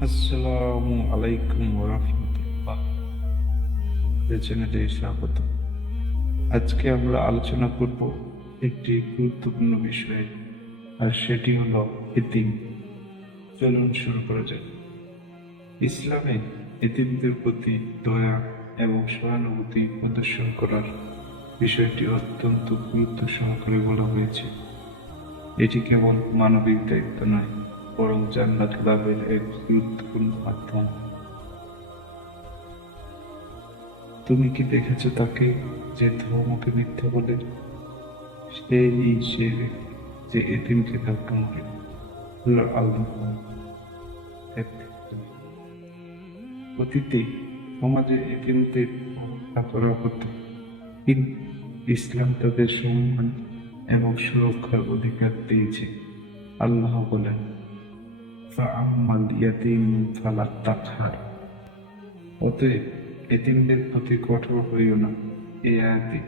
আসসালামু আলাইকুম ওরহমতুল্লাহ। চ্যানেলে স্বাগত। আজকে আমরা আলোচনা করব একটি গুরুত্বপূর্ণ বিষয়ে, আর সেটি হলো এতিম। চলুন শুরু করা যাক। ইসলামে এতিমদের প্রতি দয়া এবং সহানুভূতি প্রদর্শন করার বিষয়টি অত্যন্ত গুরুত্ব সহকারে বলা হয়েছে। এটি কেবল মানবিক দায়িত্ব নয়, বরং জান্নাত লাভের এক গুরুত্বপূর্ণ মাধ্যম। তুমি কি দেখেছ তাকে, যে ধর্মকে মিথ্যা বলে? সে ব্যক্তি যে এতিমকে ধাক্কা মারে। আল্লাহ অতীতে সমাজে এতিমদের অবহেলা করা হতো, কিন্তু ইসলাম তাদের সম্মান এবং সুরক্ষার অধিকার দিয়েছে। আল্লাহ বলেন, ফাআম্মাল ইয়াতীম ফালা তাকহার। অতএব এতিমদের প্রতি কঠোর হইও না। এই আয়াতে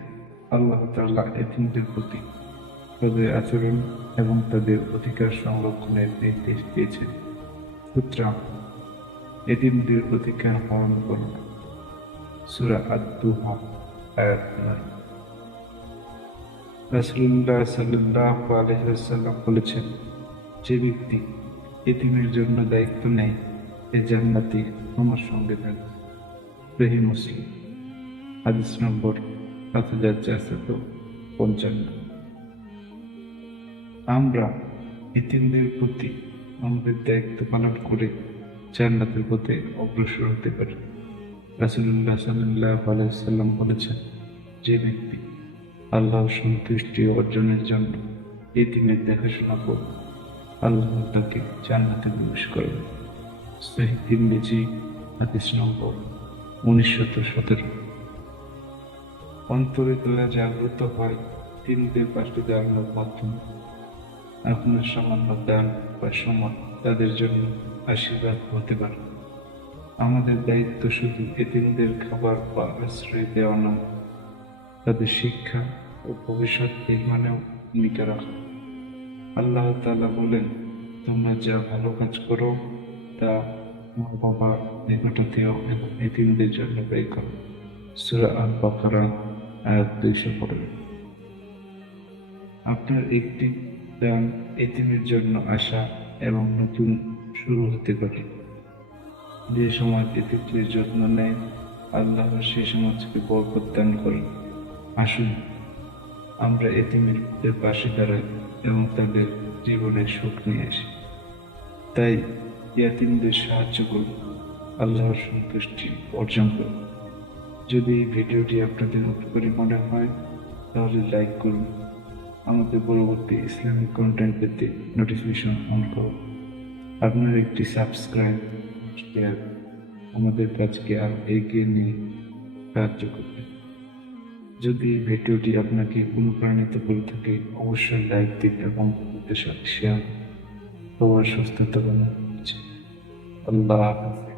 আল্লাহ তাআলা এতিমদের প্রতি তাদের আচরণ এবং তাদের অধিকার সংরক্ষণের নির্দেশ দিয়েছেন। সুতরাং এতিমদের অধিকার পালন করুন। সূরা আদ-দুহা আয়াত 9। রাসূলুল্লাহ সাল্লাল্লাহু আলাইহি ওয়াসাল্লাম বলেছেন, যে ব্যক্তি এতিমের জন্য দায়িত্ব নেয়, সে জান্নাতে আমার সঙ্গে থাকবে। সহিহ মুসলিম, হাদিস নম্বর ৭৪৫৫। আমরা এতিমদের প্রতি আমাদের দায়িত্ব পালন করে জান্নাতের পথে অগ্রসর হতে পারি। রাসূলুল্লাহ সাল্লাল্লাহু আলাইহি ওয়াসাল্লাম বলেছেন, যে ব্যক্তি আল্লাহর সন্তুষ্টি অর্জনের জন্য এতিমের দেখাশোনা করবে, আল্লাহ তাকে জান্নাতে প্রবেশ করবে। সহিহ তিরমিজি, হাদিস নম্বর 1917। অন্তরে দয়া জাগ্রত হয় তিনদের পাশে দাঁড়ানোর মাধ্যমে। আপনার সামান্য দান বা সময় তাদের জন্য আশীর্বাদ হতে পারে। আমাদের দায়িত্ব শুধু এতিমদের খাবার বা আশ্রয় দেওয়া নয়, তাদের শিক্ষা ও ভবিষ্যৎ নির্মাণেও ভূমিকা রাখা। আল্লাহ তাআলা বলেন, তোমরা যা ভালো কাজ করো তা মা বাবা নিকটাত্মীয় এবং এতিমদের জন্য ব্যয় করো। সূরা আল-বাকারা আয়াত 215। আপনার একটি দান এতিমের জন্য আশা এবং নতুন শুরু হতে পারে। যে সমাজ এতিমদের যত্ন নেয়, আল্লাহ সেই সমাজকে বরকত দান করেন। আসুন আমরা এতিমদের পাশে দাঁড়াই এবং তাদের জীবনে সুখ নিয়ে আসি। তাই ইয়াতিমদের সাহায্য করুন, আল্লাহর সন্তুষ্টি অর্জন করুন। যদি এই ভিডিওটি আপনাদের উপকারী মনে হয়, তাহলে লাইক করুন। আমাদের পরবর্তী ইসলামিক কন্টেন্ট পেতে নোটিফিকেশন অন করুন। আপনার একটি সাবস্ক্রাইব, শেয়ার আমাদের কাজকে আর এগিয়ে নিয়ে সাহায্য করবে। যদি এই ভিডিওটি আপনাকে অনুপ্রাণিত করে থাকে, অবশ্যই লাইক দিন এবং বন্ধুদের সাথে শেয়ার। সবার সুস্থতা কামনা করছি। আল্লাহ হাফেজ।